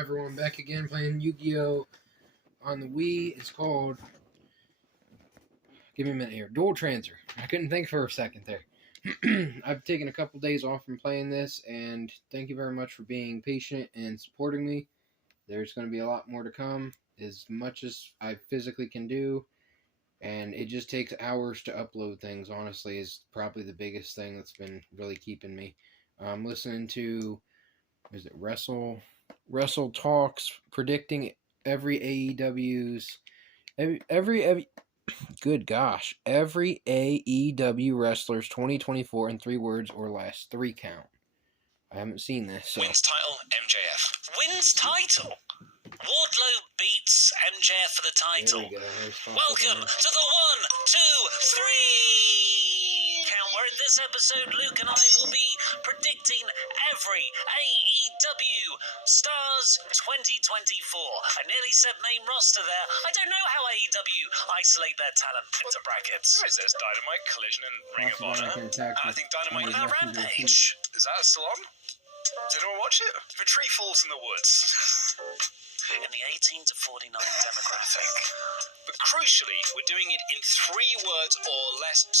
everyone? Back again playing Yu-Gi-Oh! On the Wii. It's called... Give me a minute here. Dual Transfer. I couldn't think for a second there. I've taken a couple days off from playing this, and thank you very much for being patient and supporting me. There's going to be a lot more to come, as much as I physically can do, and it just takes hours to upload things, honestly, is probably the biggest thing that's been really keeping me. I'm listening to, is it Wrestle Talks, predicting every AEW's, every good gosh, every AEW wrestler's 2024 in 3 words or less, 3 count. I haven't seen this. So. Wins title, MJF. Wins title? Wardlow beats MJF for the title. There we go. Welcome to the 1, 2, 3 count, where in this episode Luke and I will be predicting every AEW Stars 2024. I nearly said main roster there. I don't know how AEW isolate their talent into brackets. There's Dynamite, Collision, and Ring of Honor. I think Dynamite What about Rampage. Is that still on? Did anyone watch it? The tree falls in the woods. In the 18 to 49 demographic. But crucially, we're doing it in 3 words or less /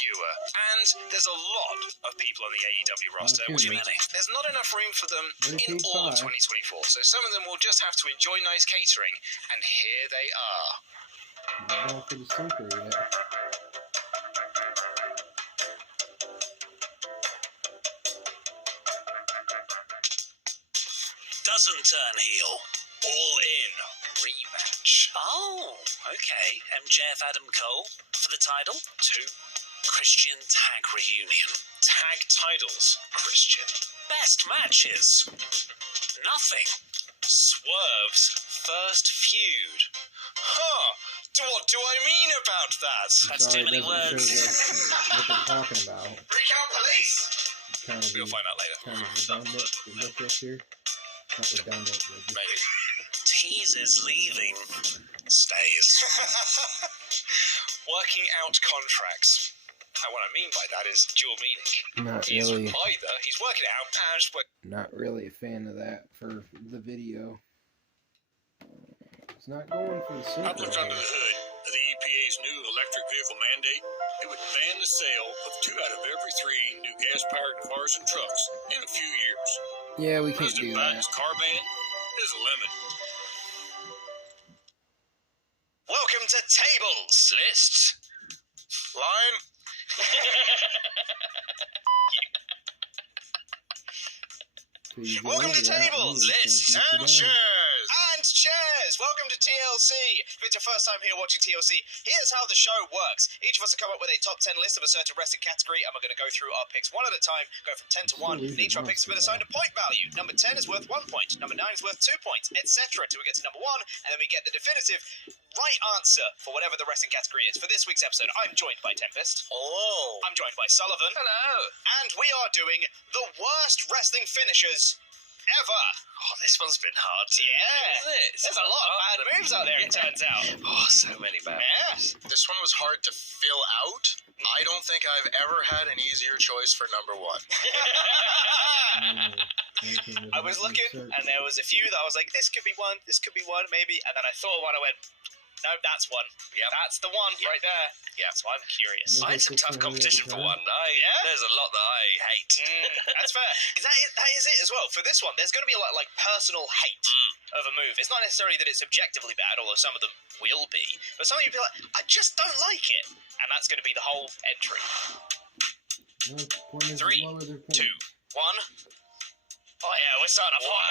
fewer. And there's a lot of people on the AEW roster, which means there's not enough room for them in all of 2024. So some of them will just have to enjoy nice catering, and here they are. Not for the sinker yet. Doesn't turn heel. All in. Rematch. Oh, okay. MJF Adam Cole for the title. 2 Christian Tag Reunion. tag titles. Christian. Best matches. Nothing. Swerve's first feud. Huh. What do I mean about that? That's too many words. What they're talking about. Recount police. Kind of We'll find out later. Kind of redundant. Look this here. Not redundant. But Maybe. Teases leaving. Stays. Working out contracts. And what I mean by that is dual meaning. not He's really. he's working it out as Not really a fan of that for the video. It's not going for the I've looked under the hood of the EPA's new electric vehicle mandate. It would ban the sale of 2 out of every 3 new gas-powered cars and trucks in a few years. Yeah, we can't President do that. Biden's car ban is a lemon. welcome to tables. Lists. Line. Welcome to tables, lists, and chairs. And chairs. Welcome to TLC. If it's your first time here watching TLC, here's how the show works. Each of us will come up with a top 10 list of a certain wrestling category, and we're going to go through our picks one at a time, go from 10 to 1, and each of our picks have been assigned a point value. Number 10 is worth 1 point, number 9 is worth 2 points, etc. Till we get to number 1, and then we get the definitive right answer for whatever the wrestling category is. For this week's episode, I'm joined by Tempest. Oh. I'm joined by Sullivan. Hello. And we are doing the worst wrestling finishers ever. Oh, this one's been hard to Yeah. There's a lot of bad moves out there, it turns out. Oh, so many bad Yes. This one was hard to fill out. I don't think I've ever had an easier choice for number 1. I was looking, and there was a few that I was like, this could be one, maybe. And then I thought of one, I went, no, that's one. Yep. That's the one right there. Yeah, so I'm curious. I had some tough competition for one. There's a lot that I hate. That's fair. Because that is it as well. For this one, there's going to be a lot of like personal hate of a move. It's not necessarily that it's objectively bad, although some of them will be. But some of you be like, I just don't like it. And that's going to be the whole entry. 3, 2, 1. Oh yeah, we're starting off hot.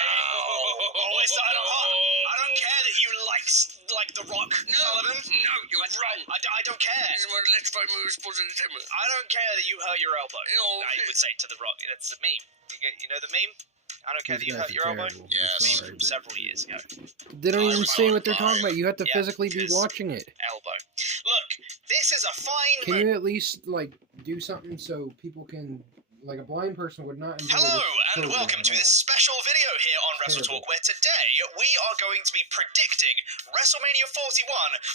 Oh, we're starting off hot. I don't care that you like The Rock, Sullivan. No, you're wrong. I don't care. This is what electrified moves supposed to do. I don't care that you hurt your elbow. No. I would say to The Rock. That's the meme. You know the meme? I don't care that you hurt your elbow. Yes. Meme from several years ago. They don't even say what they're talking about. You have to Yeah, physically be because- watching it. Elbow. Look, this is a fine Can you at least like do something so people can, like a blind person would not enjoy Hello, this and and welcome to this special video here on Wrestle Talk, where today we are going to be predicting WrestleMania 41,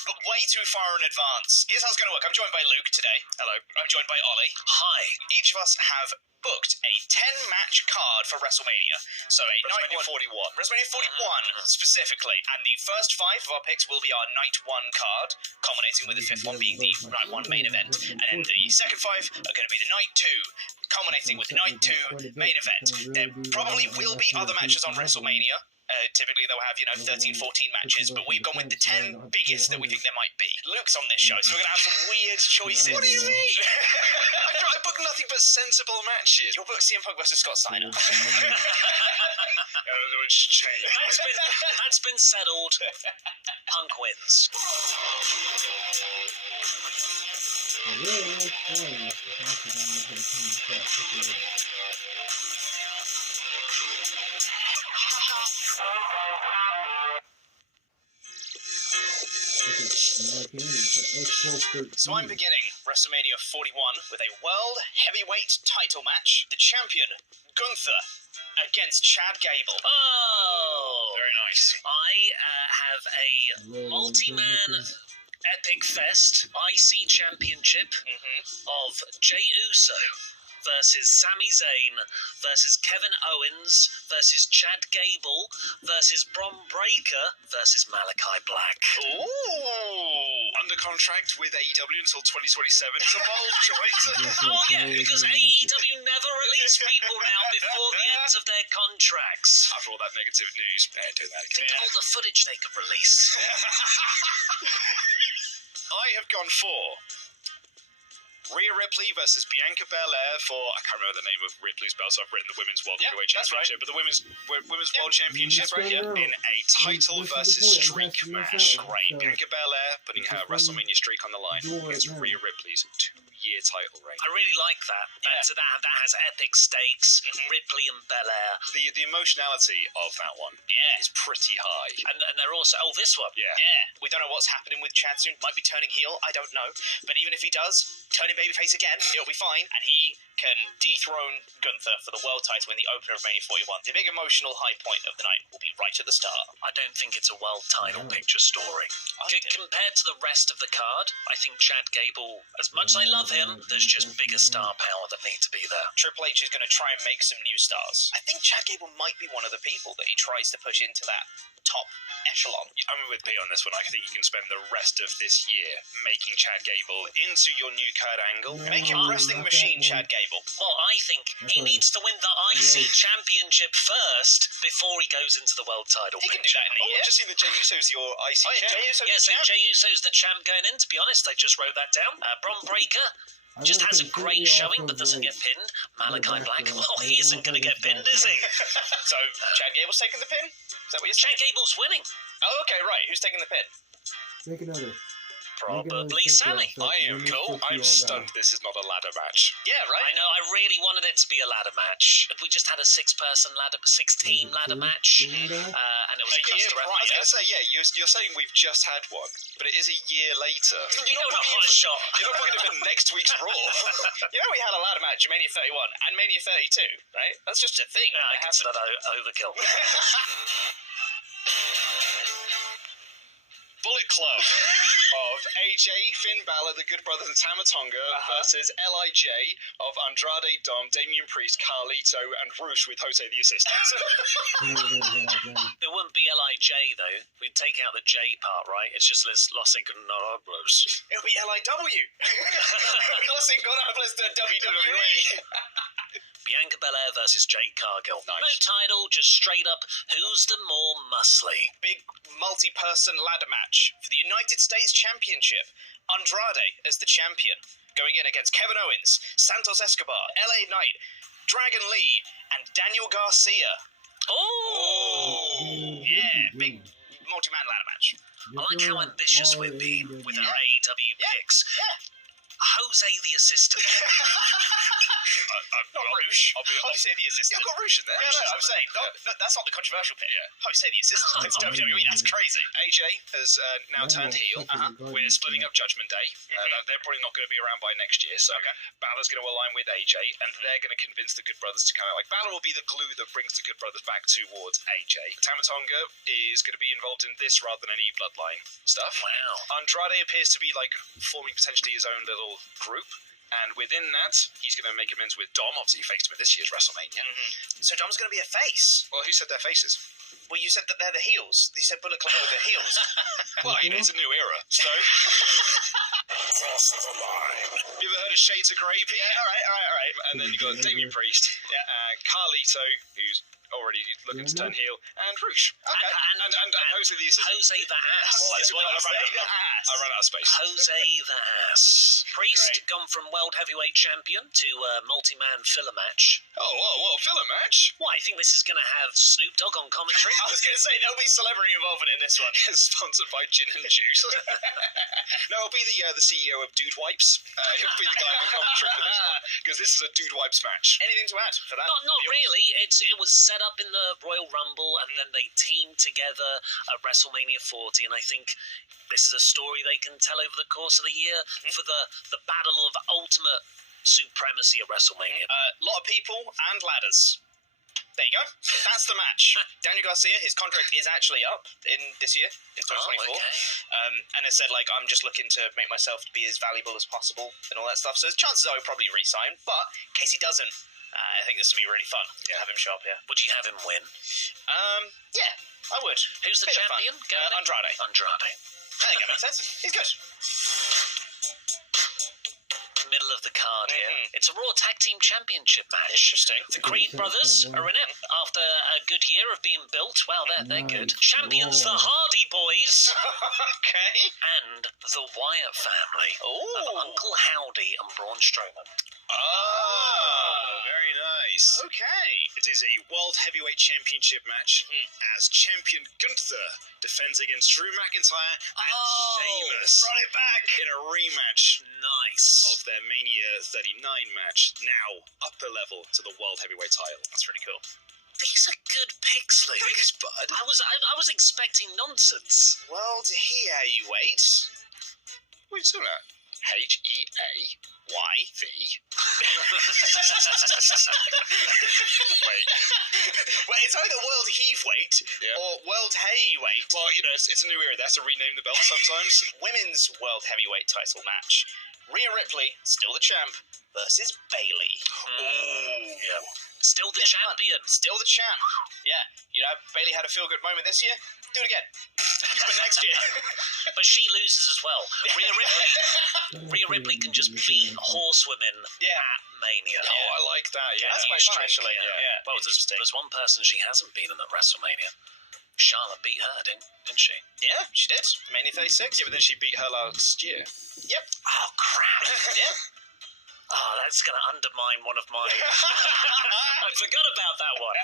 but way too far in advance. Here's how it's going to work. I'm joined by Luke today. Hello. I'm joined by Ollie. Hi. Each of us have booked a 10-match card for WrestleMania. So a WrestleMania night 41. WrestleMania 41 specifically, and the first 5 of our picks will be our night 1 card, culminating with the 5th one being the night 1 main event, and then the second 5 are going to be the night 2, culminating with the night 2 main event. There probably will be other matches on WrestleMania. Typically they'll have, 13, 14 matches, but we've gone with the 10 biggest that we think there might be. Luke's on this show, so we're going to have some weird choices. What do you mean? I book nothing but sensible matches. You'll book CM Punk versus Scott Steiner. That's been settled. Punk wins. So I'm beginning WrestleMania 41 with a World Heavyweight title match. The champion, Gunther, against Chad Gable. Oh, Very nice. I have a multi-man epic fest IC championship of Jey Uso versus Sami Zayn versus Kevin Owens versus Chad Gable versus Bron Breakker versus Malachi Black. Ooh! Under contract with AEW until 2027 is a bold choice. Oh yeah, because AEW never release people now before the end of their contracts. After all that negative news, do that again. Think of all the footage they could release. I have gone for Rhea Ripley versus Bianca Belair for, I can't remember the name of Ripley's belt, so I've written the Women's World Heavyweight that's right. Championship, but the Women's World Championship in a title versus streak match. Great. Bianca Belair putting her WrestleMania streak on the line against Rhea Ripley's 2-year title reign. I really like that. That has epic stakes. Ripley and Belair. The emotionality of that one is pretty high. And they're also... Oh, this one. Yeah. We don't know what's happening with Chad soon. Might be turning heel, I don't know. But even if he does, turning babyface again, it'll be fine. And he can dethrone Gunther for the world title in the opener of Mania 41. The big emotional high point of the night will be right at the start. I don't think it's a world title picture story. Compared to the rest of the card, I think Chad Gable, as much as I love him, there's just bigger star power that need to be there. Triple H is going to try and make some new stars. I think Chad Gable might be one of the people that he tries to push into that top echelon. I'm with P on this one. I think you can spend the rest of this year making Chad Gable into your new Kurt Angle. Make him wrestling machine, Chad Gable. Well, I think he needs to win the IC championship first before he goes into the world title He can do picture. that in a year. I've just seen that Jey Uso's your IC champ. Jey Uso's Yeah, the so champ. Jey Uso's the champ going in, to be honest. I just wrote that down. Bron Breakker just has a great showing, but doesn't get pinned. Malachi Black, well, he isn't going to get pinned, is he? So, Chad Gable's taking the pin? Is that what you're saying? Chad Gable's winning. Oh, okay, right. Who's taking the pin? Make another. Probably Sammy. I am cool. I'm stunned this is not a ladder match. Yeah, right. I know, I really wanted it to be a ladder match. We just had a 6-team ladder match, and it was A year across the prior. I was going to say, yeah, you're saying we've just had one, but it is a year later. You know, not hot shot. You're not booking it for next week's Raw. You know we had a ladder match in Mania 31 and Mania 32, right? That's just a thing. Yeah, I consider that overkill. Bullet Club of AJ, Finn Balor, the Good Brothers, and Tama Tonga versus LIJ of Andrade, Dom, Damian Priest, Carlito, and Roosh with Jose the Assistant. It wouldn't be LIJ, though. We'd take out the J part, right? It's just Los Ingobernables. It'll be LIW. Los Ingobernables to WWE. Bianca Belair versus Jade Cargill. Nice. No title, just straight up, who's the more muscly? Big multi-person ladder match for the United States Championship. Andrade as the champion, going in against Kevin Owens, Santos Escobar, LA Knight, Dragon Lee, and Daniel Garcia. Oh! Yeah, big multi-man ladder match. I like how ambitious we've been with our AEW picks. Yeah. Jose the assistant. Not Roosh. Jose the assistant. You've got Roosh in there. Yeah, no, I'm saying that's not the controversial pick. Jose the assistant. It's WWE. That's crazy. AJ has now turned heel. We're splitting up Judgment Day. They're probably not going to be around by next year, so Balor's going to align with AJ, and they're going to convince the Good Brothers to come out. Like Balor will be the glue that brings the Good Brothers back towards AJ. Tamatonga is going to be involved in this rather than any bloodline stuff. Wow. Andrade appears to be like forming potentially his own little group. And within that, he's going to make amends with Dom. Obviously, he faced him at this year's WrestleMania. So Dom's going to be a face. Well, who said their faces? Well, you said that they're the heels. You said Bullet Club were the heels. Well, it's a new era, so... Cross the line. You ever heard of Shades of Grey? Yeah, all right. And then you got Damien Priest, Carlito, who's already looking to turn heel, and Roosh. Okay. And Jose the assistant. Jose the ass. I ran out of space. Jose the ass. Priest gone from world heavyweight champion to multi-man filler match. Oh, well, filler match. Well, I think this is going to have Snoop Dogg on commentary. I was going to say, there'll be celebrity involvement in this one. Sponsored by Gin and Juice. No, it'll be the CEO of Dude Wipes. He'll be the guy on commentary for this one, because this is a Dude Wipes match. Anything to add for that? Not really. It was set up in the Royal Rumble, and then they teamed together at WrestleMania 40, and I think this is a story they can tell over the course of the year for the battle of ultimate supremacy at WrestleMania. A lot of people and ladders. There you go. That's the match. Daniel Garcia, his contract is actually up in this year, in 2024. Oh, okay. And it said, like, I'm just looking to make myself be as valuable as possible and all that stuff. So the chances are he'll probably resign. But in case he doesn't, I think this will be really fun to have him show up here. Would you have him win? Yeah, I would. Who's the Bit of fun. champion? Andrade. I think that makes sense. He's good. Middle of the card here. It's a Raw Tag Team Championship match. Interesting. The Creed brothers are in it after a good year of being built. Well, they're good. Champions the Hardy Boys Okay. and the Wyatt family of Uncle Howdy and Braun Strowman. Very nice. Okay. It is a World Heavyweight Championship match as champion Gunther defends against Drew McIntyre and Sheamus. Brought it back. In a rematch Nice. of their Mania 39 match, now upper level to the World Heavyweight title. That's really cool. These are good picks, Luke. Thanks, bud. I was expecting nonsense. World Heavyweight. What are you talking about? Heavy. Wait. Well, it's either World Heavyweight or World Heavyweight. Well, it's a new era. They have to rename the belt sometimes. Women's World Heavyweight title match. Rhea Ripley, still the champ, versus Bayley. Yeah. Still the champion. Still the champ. Yeah. Bayley had a feel-good moment this year. Do it again. But next year. But she loses as well. Rhea Ripley can just beat horsewomen at Mania. Oh, I like that. Yeah, That's quite fun, actually. Yeah. Well, there's one person she hasn't beaten at WrestleMania. Charlotte beat her, didn't she? Yeah, she did. Mania 36. Yeah, but then she beat her last year. Yep. Oh, crap. Yeah. Oh, that's going to undermine one of my... I forgot about that one.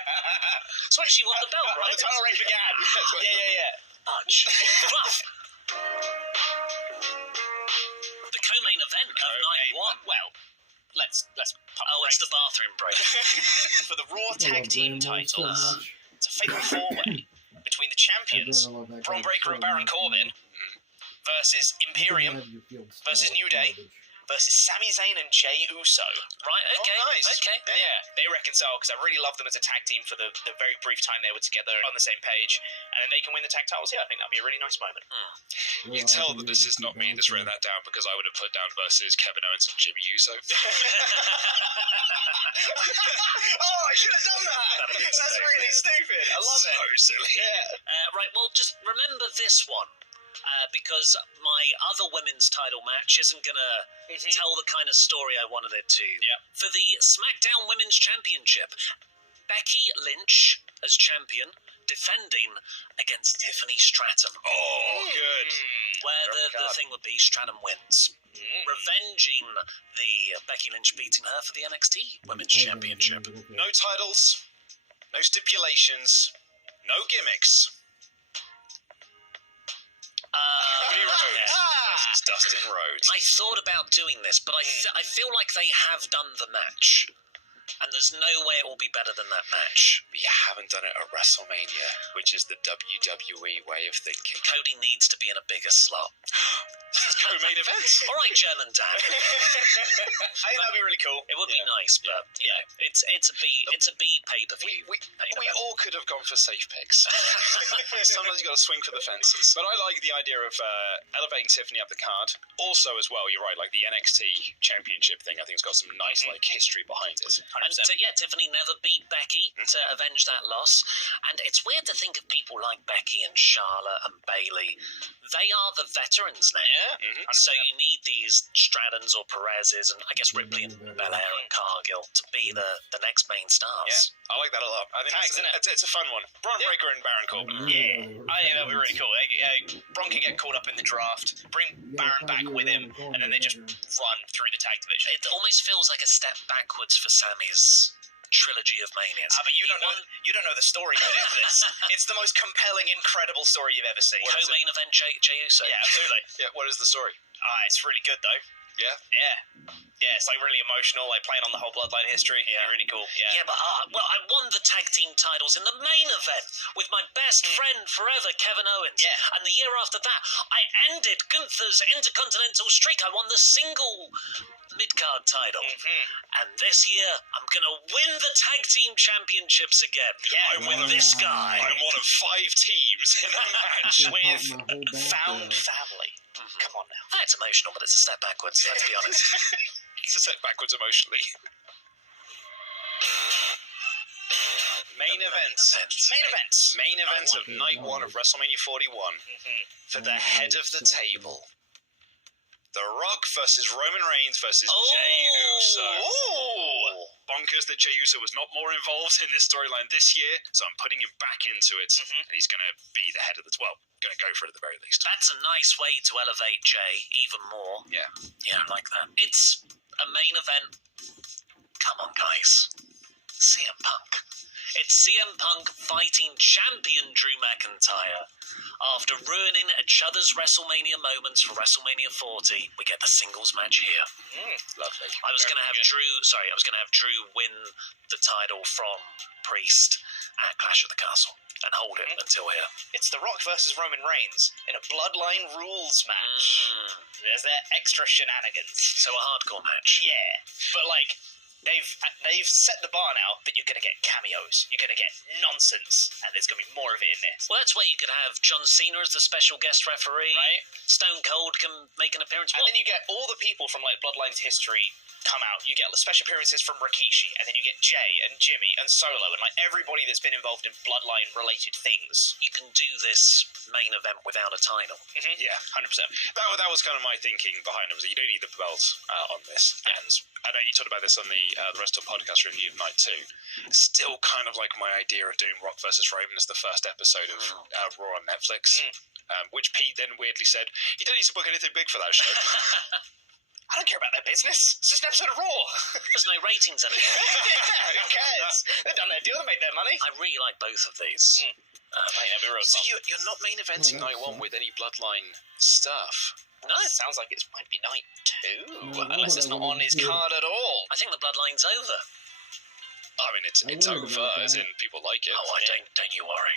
That's when she won the belt, right? The title reign began. Yeah. Ouch. Fluff. The co-main event of night one. Well, let's pump it's the bathroom break. for the Raw Tag Team titles. It's a fatal four-way between the champions, Braun Breaker and Baron Corbin, versus Imperium, versus New Day, versus Sami Zayn and Jey Uso. Right, okay. Oh, nice. Okay. Yeah, they reconcile because I really loved them as a tag team for the very brief time they were together on the same page. And then they can win the tag titles. Yeah, I think that'd be a really nice moment. You tell that this is not me just written that down because I would have put down versus Kevin Owens and Jimmy Uso. Oh, I should have done that. That's really stupid. I love it. So silly. Yeah. Right, well, just remember this one. Because my other women's title match isn't going to tell the kind of story I wanted it to. Yep. For the SmackDown Women's Championship, Becky Lynch as champion, defending against Tiffany Stratton. Oh, good. Where the thing would be, Stratton wins. Revenging the Becky Lynch beating her for the NXT Women's Championship. No titles, no stipulations, no gimmicks. Yeah. Dustin Rhodes. I thought about doing this, but I feel like they have done the match. And there's no way it will be better than that match. But you haven't done it at WrestleMania, which is the WWE way of thinking. Cody needs to be in a bigger slot. Co-main events. All right, German Dan. I think that'd be really cool. It would be nice, but you know, it's a B pay-per-view. We all could have gone for safe picks. Sometimes you got to swing for the fences. But I like the idea of elevating Tiffany up the card. Also, as well, you're right. Like the NXT Championship thing, I think it's got some nice like history behind it. And Tiffany never beat Becky to avenge that loss. And it's weird to think of people like Becky and Charlotte and Bayley. They are the veterans now. Yeah. So you need these Strattons or Perez's and I guess Ripley and Belair and Cargill to be the next main stars. Yeah, I like that a lot. I think it's a fun one. Braun Breaker and Baron Corbin. Yeah, I think that'd be really cool. Braun can get caught up in the draft, bring Baron back with him, and then they just run through the tag division. It almost feels like a step backwards for Sammy's trilogy of Manias. But you don't know the story going into this. It's the most compelling, incredible story you've ever seen. Co-main event Jey Uso. Yeah, absolutely. Yeah, what is the story? It's really good though. Yeah? Yeah, it's like really emotional, like playing on the whole Bloodline history. Yeah, really cool. Yeah, but I won the tag team titles in the main event with my best friend forever, Kevin Owens. Yeah. And the year after that, I ended Gunther's Intercontinental streak. I won the single mid-card title. And this year, I'm going to win the tag team championships again. Yeah, with this guy. I'm one of 5 teams in a match with found family. Come on now. That's emotional, but it's a step backwards, let's be honest. It's a step backwards emotionally. Main event of night 1 of WrestleMania 41 for the head of the table. The Rock versus Roman Reigns versus Jey Uso. Ooh. Bonkers that Jey Uso was not more involved in this storyline this year, so I'm putting him back into it, and he's going to be the head of the 12. Going to go for it at the very least. That's a nice way to elevate Jey even more. Yeah. Yeah, I like that. It's a main event. Come on, guys. CM Punk. It's CM Punk fighting champion Drew McIntyre. After ruining each other's WrestleMania moments for WrestleMania 40, we get the singles match here. Lovely. I was going to have Drew win the title from Priest at Clash of the Castle and hold it until here. It's The Rock versus Roman Reigns in a Bloodline rules match. There's their extra shenanigans. So a hardcore match. Yeah, but like they've set the bar now that you're going to get cameos, you're going to get nonsense, and there's going to be more of it in this. Well, that's where you could have John Cena as the special guest referee. Right. Stone Cold can make an appearance. And then you get all the people from like Bloodline's history come out. You get special appearances from Rikishi, and then you get Jay and Jimmy and Solo and like everybody that's been involved in Bloodline related things. You can do this main event without a title. Yeah, 100%. That was kind of my thinking behind it. Was that you don't need the belt on this. And I know you talked about this on the rest of the podcast review of Night 2. Still kind of like my idea of doing Rock versus Roman as the first episode of Raw on Netflix, which Pete then weirdly said, you don't need to book anything big for that show. I don't care about their business. It's just an episode of Raw. There's no ratings anymore. Who cares? They've done their deal. They made their money. I really like both of these. So you're not main eventing Night 1 with any Bloodline stuff? No, it sounds like it might be Night 2, unless it's not on his card at all. I think the Bloodline's over. I mean, it's over, as in people like it. Oh, don't you worry.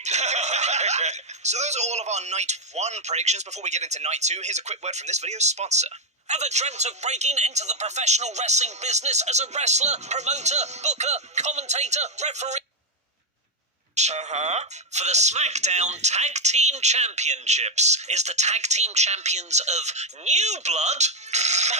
So those are all of our Night 1 predictions. Before we get into Night 2, here's a quick word from this video's sponsor. Ever dreamt of breaking into the professional wrestling business as a wrestler, promoter, booker, commentator, referee? For the SmackDown Tag Team Championships is the Tag Team Champions of New Blood,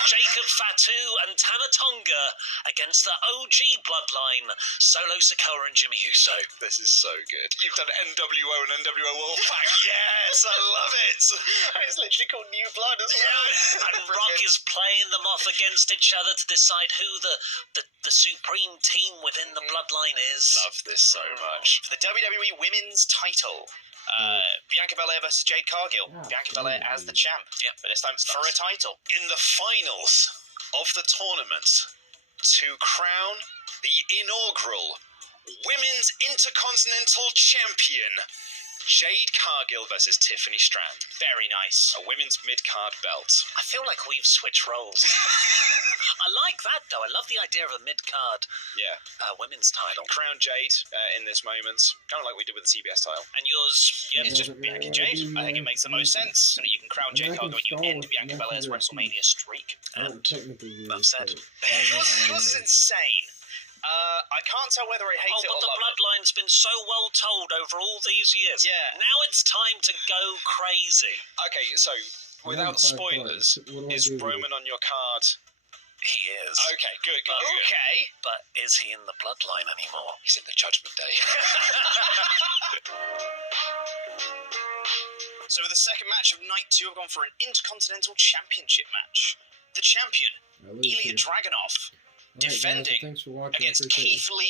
Jacob Fatu and Tama Tonga, against the OG Bloodline, Solo Sikoa and Jimmy Uso. This is so good. You've done NWO and NWO Wolfpack. Yes, I love it. It's literally called New Blood as well. And Rock is playing them off against each other to decide who the supreme team within the Bloodline is. Love this so much. For the WWE Women's title, Bianca Belair versus Jade Cargill. Bianca Belair as the champ. Yep. But this time for a title. In the finals of the tournament, to crown the inaugural Women's Intercontinental Champion, Jade Cargill versus Tiffany Strand. Very nice. A women's mid-card belt. I feel like we've switched roles. I like that, though. I love the idea of a mid-card Yeah. women's title. Crown Jade in this moment, kind of like we did with the CBS title. And yours, Yeah, it's just Bianca Jade. I think it makes the most sense. So that you can crown Jade Cargill when you end Bianca Belair's WrestleMania streak. And technically, upset. Yours is insane. I can't tell whether I hate it or but the love it. bloodline's been so well told over all these years. Yeah. Now it's time to go crazy. Okay, so without spoilers, is Roman on your card? He is. Okay, good. Okay. But is he in the bloodline anymore? He's in the Judgment Day. So for the second match of night 2, I've gone for an Intercontinental Championship match. The champion, Ilya Dragunov, defending against Keith Lee.